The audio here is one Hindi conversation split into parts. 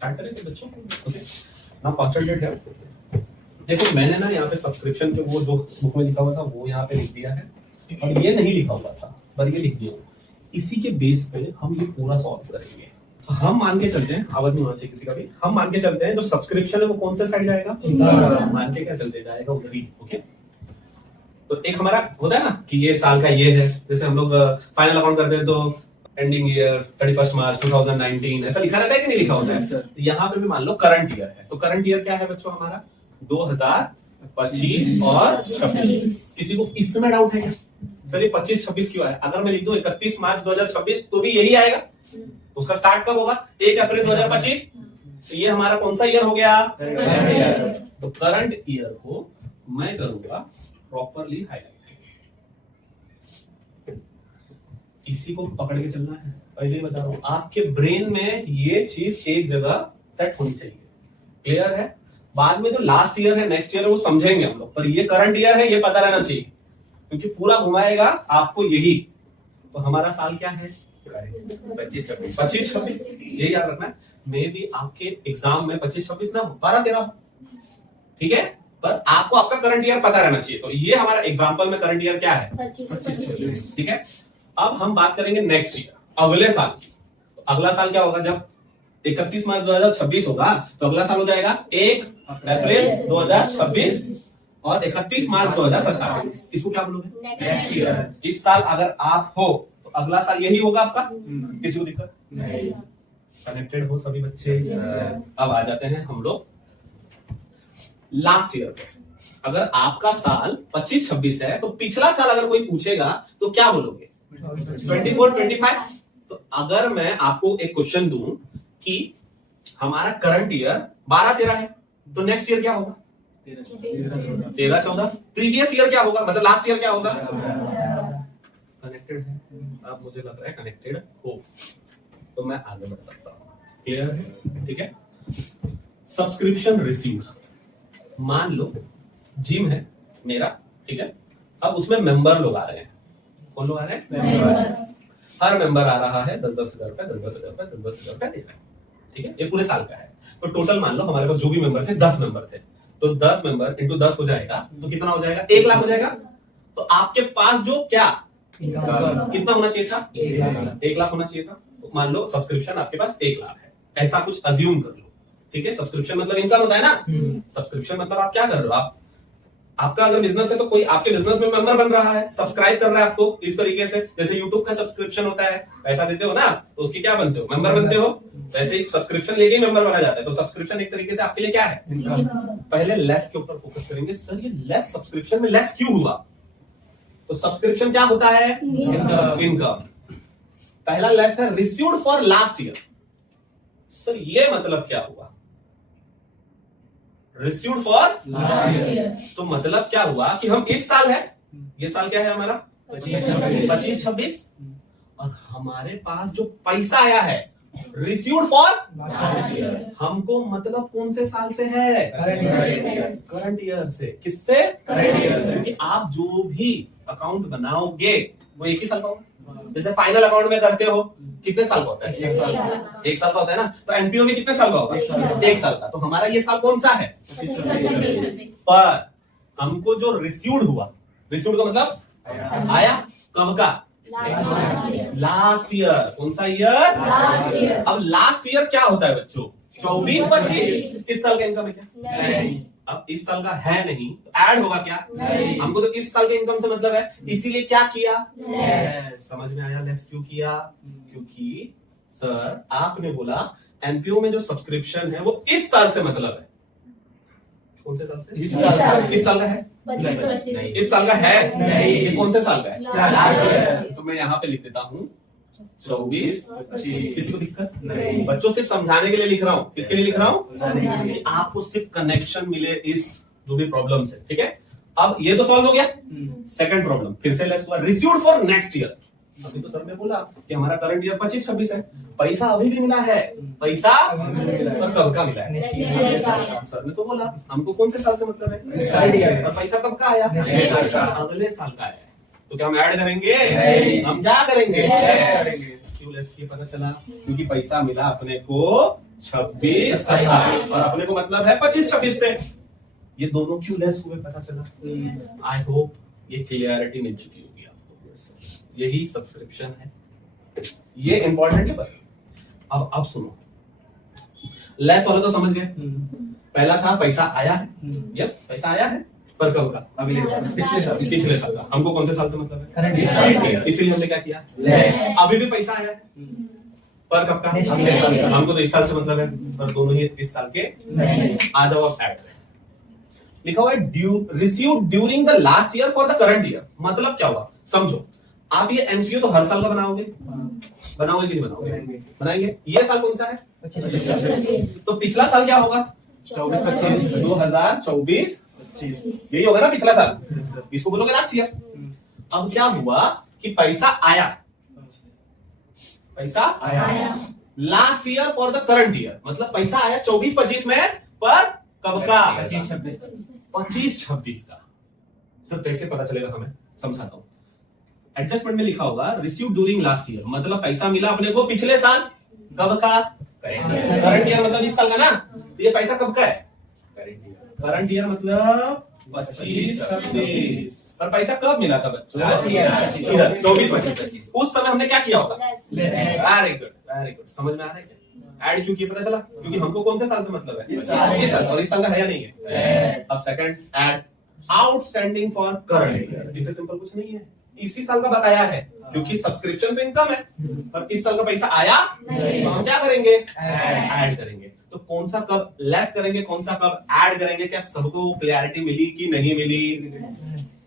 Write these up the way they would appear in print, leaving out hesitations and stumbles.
स्टार्ट करें थे बच्चों। ओके नाउ कॉन्सेंट्रेट है। देखो मैंने ना यहाँ पे सब्सक्रिप्शन के वो जो बुक में लिखा हुआ था वो यहाँ पे लिख दिया है और ये नहीं लिखा हुआ था पर ये लिख दिया। इसी के बेस पे हम ये पूरा सॉल्व करेंगे। तो हम मान के चलते हैं, आवाज नहीं होना चाहिए किसी का भी, हम मान के चलते हैं जो सब्सक्रिप्शन है वो कौन से साइड जाएगा, मान के क्या चलते जाएगा उधर ही। ओके तो एक हमारा होता है ना कि ये साल का ये है, जैसे हम लोग फाइनल अकाउंट करते हैं तो एंडिंग ईयर 31 मार्च 2019 ऐसा लिखा रहता है कि नहीं लिखा होता है। तो यहाँ पे भी मान लो करंट ईयर है, तो करंट ईयर क्या है बच्चों हमारा 2025 और 26। किसी को इसमें डाउट है क्या? चलिए 25-26 क्यों आया? अगर मैं लिख दूं 31 मार्च 2026 तो भी यही आएगा। तो उसका स्टार्ट कब होगा? 1 अप्रैल 2025। तो ये हमारा कौन सा ईयर हो गया? तो करंट ईयर को मैं करूंगा प्रॉपरली हाईलाइट। इसी को पकड़ के चलना है, पहले ही बता रहा हूं आपके ब्रेन में ये चीज एक जगह सेट होनी चाहिए। क्लियर है? बाद में जो लास्ट ईयर है नेक्स्ट ईयर है वो समझेंगे हम लोग, पर ये करंट ईयर है ये पता रहना चाहिए क्योंकि पूरा घुमाएगा आपको यही। तो हमारा साल क्या है? 25-26 ये याद रखना है। मे भी आपके एग्जाम में 25-26 ना हो, 12-13 हो, ठीक है, पर आपको आपका करंट ईयर पता रहना चाहिए। तो ये हमारा एग्जाम्पल में करंट ईयर क्या है? 25-26। ठीक है, अब हम बात करेंगे नेक्स्ट ईयर, अगले साल की। तो अगला साल क्या होगा? जब 31 मार्च 2026 होगा तो अगला साल हो जाएगा 1 अप्रैल 2026 और 31 मार्च 2027। इसको क्या बोलोगे? Next year. इस साल अगर आप हो तो अगला साल यही होगा आपका। किसी को दिक्कत नहीं? कनेक्टेड हो सभी बच्चे? अब आ जाते हैं हम लोग लास्ट ईयर पे। अगर आपका साल 25-26 है तो पिछला साल अगर कोई पूछेगा तो क्या बोलोगे? 24-25। तो अगर मैं आपको एक क्वेश्चन दूं कि हमारा करंट ईयर 12-13 है तो नेक्स्ट ईयर क्या होगा? 13-14। प्रीवियस ईयर क्या होगा, मतलब लास्ट ईयर क्या होगा? कनेक्टेड है? अब मुझे लग रहा है कनेक्टेड हो तो मैं आगे बढ़ सकता हूं। क्लियर है? ठीक है। सब्सक्रिप्शन रिसीव्ड, मान लो जिम है मेरा, ठीक है, अब उसमें मेंबर लोग आ रहे हैं। कौन लोग आ रहे हैं? हर मेंबर आ रहा है 10-10 हजार रुपए, 10-10 हजार रुपए, 10-10 हजार रुपए दे रहा है। ठीक है, ये पूरे साल का है। तो टोटल मान लो हमारे पास जो भी मेंबर थे 10 मेंबर थे, तो 10 मेंबर इंटू 10 हो जाएगा तो कितना हो जाएगा? 1 लाख हो जाएगा। तो आपके पास जो क्या कितना होना चाहिए था? 1 लाख होना चाहिए था। तो मान लो सब्सक्रिप्शन आपके पास 1 लाख है, ऐसा कुछ अज्यूम कर लो। ठीक है, सब्सक्रिप्शन मतलब इनकम होता है ना। सब्सक्रिप्शन मतलब आप क्या कर रहे हो? आप आपका अगर बिजनेस है तो कोई आपके बिजनेस में मेंबर बन रहा है, सब्सक्राइब कर रहा है आपको इस तरीके से। जैसे यूट्यूब का सब्सक्रिप्शन होता है, पैसा देते हो ना तो उसकी क्या बनते हो? मेंबर बनते हो। वैसे ही सब्सक्रिप्शन लेके ही मेंबर बना जाता है। तो सब्सक्रिप्शन एक तरीके से आपके लिए क्या है? पहले लेस के ऊपर फोकस करेंगे। सर ये लेस सब्सक्रिप्शन में लेस क्यों हुआ? तो सब्सक्रिप्शन क्या होता है? इनकम। पहला लेस है received for last year. Sir ये मतलब क्या हुआ? Received for last year. तो मतलब क्या हुआ कि हम इस साल है, ये साल क्या है हमारा? 25-26, और हमारे पास जो पैसा आया है रिसीव्ड फॉर लास्ट ईयर। हमको मतलब कौन से साल से है? करंट ईयर से। किससे? करंट ईयर से। क्योंकि आप जो भी अकाउंट बनाओगे वो एक ही साल का होगा। जैसे फाइनल अकाउंट में करते हो कितने साल का होता है? 1 साल का होता है ना। तो एनपीओ भी कितने साल का होगा? 1 साल का। तो हमारा ये साल कौन सा है? 25-26। पर हमको जो रिसीव्ड हुआ, रिसीव्ड का मतलब आया कब का? Last year. कौन सा ईयर? अब लास्ट ईयर क्या होता है बच्चों? 24-25। इस साल का इनकम है क्या? नहीं। अब इस साल का है नहीं तो ऐड होगा क्या? नहीं। हमको तो इस साल के इनकम से मतलब है, इसीलिए क्या किया? लेस। समझ में आया लेस क्यों किया? क्योंकि सर आपने बोला एनपीओ में जो सब्सक्रिप्शन है वो इस साल से मतलब है। कौन से साल से? इस साल का है? नहीं। इस साल का है? नहीं। ये कौन से साल का है? तो मैं यहाँ पे लिख देता हूँ 24-25। किसी को दिक्कत नहीं? बच्चों सिर्फ समझाने के लिए लिख रहा हूँ। किसके लिए लिख रहा हूँ? कि आपको सिर्फ कनेक्शन मिले इस जो भी प्रॉब्लम से। ठीक है, अब ये तो सॉल्व हो गया। सेकंड प्रॉब्लम फिर से लेस हुआ, रिसीव्ड फॉर नेक्स्ट ईयर। अभी तो सर ने बोला कि हमारा करंट ईयर 25-26 है, पैसा अभी भी मिला है, पैसा और कब का मिला है? सर ने तो बोला हमको कौन से साल से मतलब है, और पैसा कब का आया? अगले साल का है। तो क्या हम ऐड करेंगे? हम क्या करेंगे? क्यों लेस किए? पता चला क्योंकि पैसा मिला अपने को 26 27 और अपने को मतलब है 25 26 से। ये दोनों क्यों लेस हुए पता चला। आई होप ये क्लियरिटी मिल चुकी होगी आपको। यही सब्सक्रिप्शन है, ये इंपॉर्टेंट है। पर अब सुनो, लेस वाला तो समझ गए। पहला था पैसा आया है, यस पैसा आया है, पर कब का? अगले पिछले साल का। हमको कौन से साल से मतलब है? Current year. इसीलिए हमने क्या किया? लेस। अभी भी पैसा आया है, पर कब का? हमको तो इस साल से मतलब है, पर दोनों ही इस साल के नहीं। आ जाओ अब ऐड। लिखा हुआ है received during the last year for the current year. मतलब क्या हुआ समझो। आप ये एमपीओ तो हर साल का बनाओगे, बनाओगे कि नहीं बनाओगे? बनाएंगे। ये साल कौन सा है? 25। तो पिछला साल क्या होगा? 24 2024 यही होगा ना पिछला साल। इसको बोलोगे लास्ट ईयर। अब क्या हुआ कि पैसा आया, पैसा आया last year for the current year. मतलब पैसा आया 24 25 में, पर कब का? 25 26 का। सर कैसे पता चलेगा हमें? समझाता हूं। एडजस्टमेंट में लिखा होगा रिसीव ड्यूरिंग लास्ट ईयर, मतलब पैसा मिला अपने को पिछले साल। कब का? करंट ईयर मतलब इस साल का ना। तो ये पैसा कब का है? करंट ईयर मतलब 25 26। पर पैसा कब मिला था बच्चों? 24 25। उस समय हमने क्या किया होगा? Very good very good. समझ में आ रहा है क्या? ऐड क्यों किया पता चला? क्योंकि हमको कौन से साल से मतलब है? इस साल। और इस साल का है या नहीं है? अब second add outstanding for current year. इससे सिंपल कुछ नहीं है, इसी साल का बकाया है, क्योंकि सब्सक्रिप्शन तो इनकम है, पर इस साल का पैसा आया तो हम क्या करेंगे? ऐड करेंगे। तो कौन सा कब लेस करेंगे, कौन सा कब ऐड करेंगे? क्या सबको क्लैरिटी मिली कि नहीं मिली?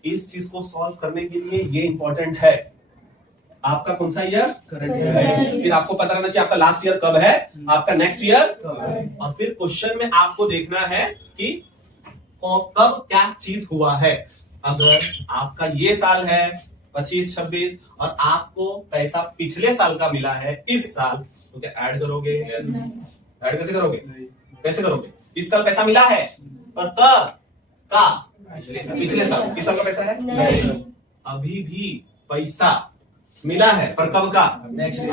इस चीज को सॉल्व करने के लिए ये इंपॉर्टेंट है। आपका कौन सा ईयर? Current year. फिर आपको पता रहना चाहिए आपका लास्ट ईयर कब है, आपका नेक्स्ट ईयर, और फिर क्वेश्चन में आपको देखना है कि कब क्या चीज हुआ है। अगर आपका ये साल है 25 26 और आपको पैसा पिछले साल का मिला है इस साल, तो क्या ऐड करोगे? ऐड कैसे करोगे? कैसे करोगे? इस साल पैसा मिला है, पर कब का? पिछले साल। इस साल का पैसा है, अभी भी पैसा मिला है, पर कब का?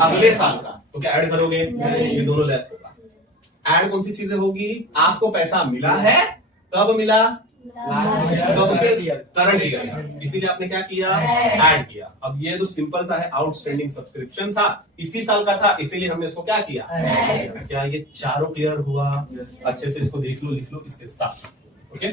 अगले साल का। तो क्या ऐड करोगे? ये दोनों लेस होगा। ऐड कौन सी चीजें होगी? आपको पैसा मिला है, कब मिला? Current year. इसीलिए आपने क्या किया? ऐड किया। अब ये तो सिंपल सा है, आउटस्टैंडिंग सब्सक्रिप्शन था, इसी साल का था, इसीलिए हमने इसको क्या किया? क्या ये चारों क्लियर हुआ? अच्छे से इसको देख लो, लिख लो इसके साथ। ओके।